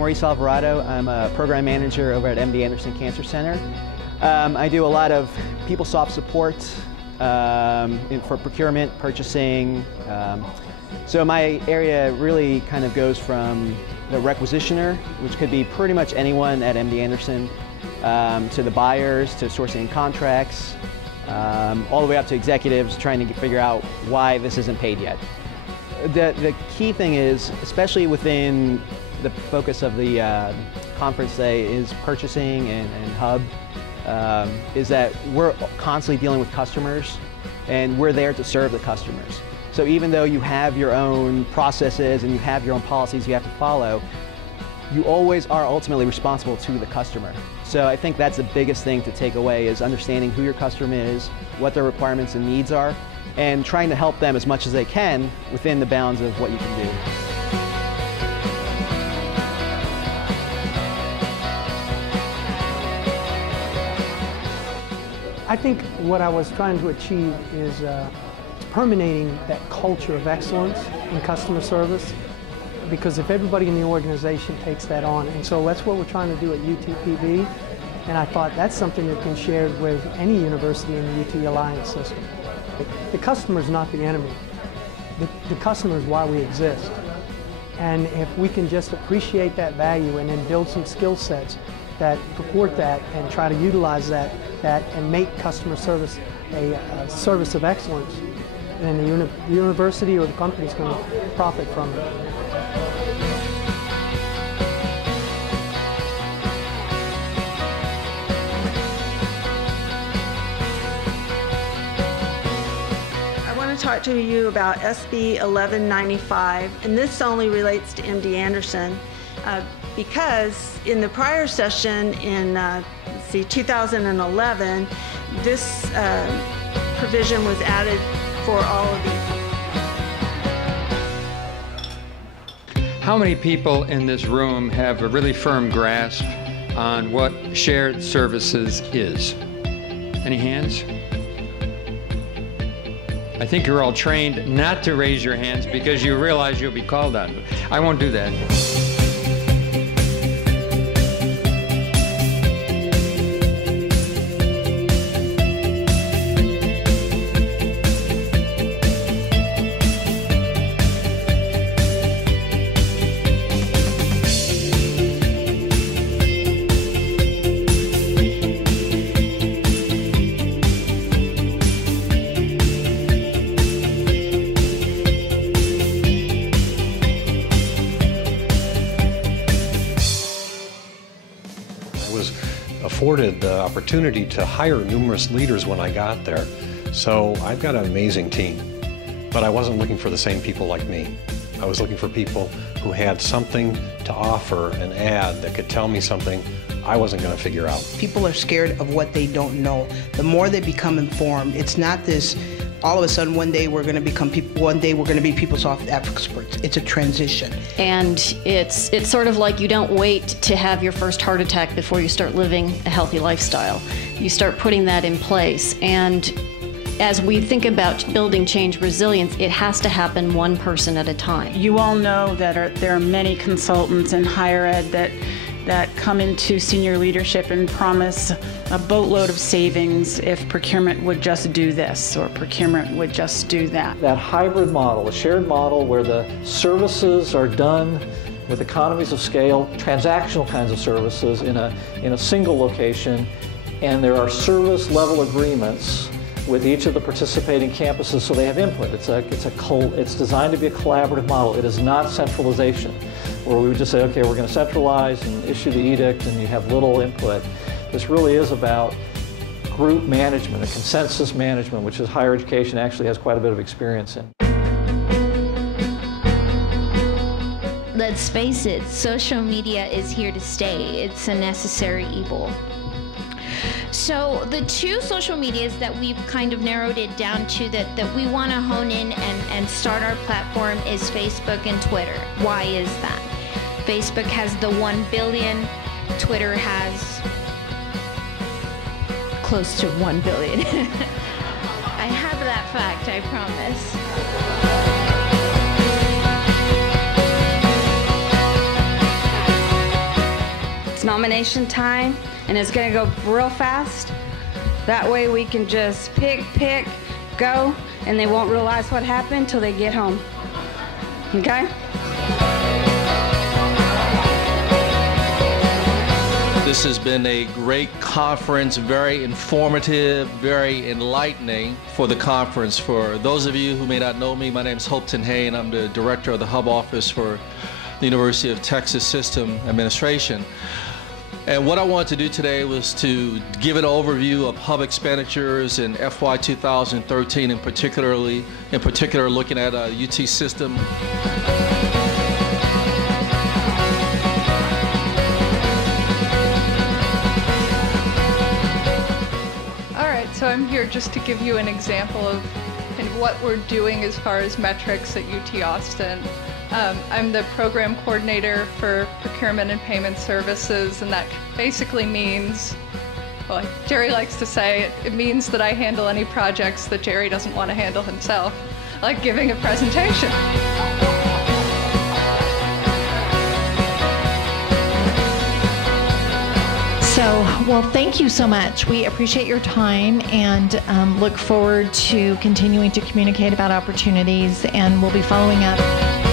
Maurice Alvarado. I'm a program manager over at MD Anderson Cancer Center. I do a lot of PeopleSoft support for procurement, purchasing. So my area really kind of goes from the requisitioner, which could be pretty much anyone at MD Anderson, to the buyers, to sourcing contracts, all the way up to executives trying to figure out why this isn't paid yet. The key thing is, especially within the focus of the conference today, is purchasing and hub, is that we're constantly dealing with customers and we're there to serve the customers. So even though you have your own processes and you have your own policies you have to follow, you always are ultimately responsible to the customer. So I think that's the biggest thing to take away, is understanding who your customer is, what their requirements and needs are, and trying to help them as much as they can within the bounds of what you can do. I think what I was trying to achieve is permeating that culture of excellence in customer service, because if everybody in the organization takes that on, and so that's what we're trying to do at UTPB, and I thought that's something that can be shared with any university in the UT Alliance system. The customer is not the enemy. The customer is why we exist. And if we can just appreciate that value and then build some skill sets that purport that and try to utilize that and make customer service a service of excellence, then the university or the company is going to profit from it. Talk to you about SB 1195, and this only relates to MD Anderson because in the prior session in 2011, this provision was added for all of these. How many people in this room have a really firm grasp on what shared services is? Any hands? I think you're all trained not to raise your hands because you realize you'll be called on. I won't do that. Afforded the opportunity to hire numerous leaders when I got there. So I've got an amazing team, but I wasn't looking for the same people like me. I was looking for people who had something to offer and add that could tell me something I wasn't going to figure out. People are scared of what they don't know. The more they become informed, it's not this all of a sudden one day we're going to become people, one day we're going to be PeopleSoft experts. It's a transition. And it's sort of like you don't wait to have your first heart attack before you start living a healthy lifestyle. You start putting that in place. And as we think about building change resilience, it has to happen one person at a time. You all know that there are many consultants in higher ed that come into senior leadership and promise a boatload of savings if procurement would just do this or procurement would just do that. That hybrid model, a shared model where the services are done with economies of scale, transactional kinds of services in a single location, and there are service level agreements with each of the participating campuses so they have input. It's designed to be a collaborative model. It is not centralization, where we would just say, okay, we're going to centralize and issue the edict and you have little input. This really is about group management, a consensus management, which is higher education actually has quite a bit of experience in. Let's face it, social media is here to stay. It's a necessary evil. So the two social medias that we've kind of narrowed it down to that we want to hone in and start our platform is Facebook and Twitter. Why is that? Facebook has the 1 billion, Twitter has close to 1 billion. I have that fact, I promise. nomination time, and it's going to go real fast. That way we can just pick, go, and they won't realize what happened till they get home. Okay? This has been a great conference, very informative, very enlightening for the conference. For those of you who may not know me, my name is Hopeton Hay, and I'm the director of the Hub Office for the University of Texas System Administration. And what I wanted to do today was to give an overview of Hub expenditures in FY 2013, in particular looking at UT System. So I'm here just to give you an example of kind of what we're doing as far as metrics at UT Austin. I'm the program coordinator for procurement and payment services, and that basically means, well, like Jerry likes to say, it means that I handle any projects that Jerry doesn't want to handle himself, like giving a presentation. So, well, thank you so much. We appreciate your time and look forward to continuing to communicate about opportunities, and we'll be following up.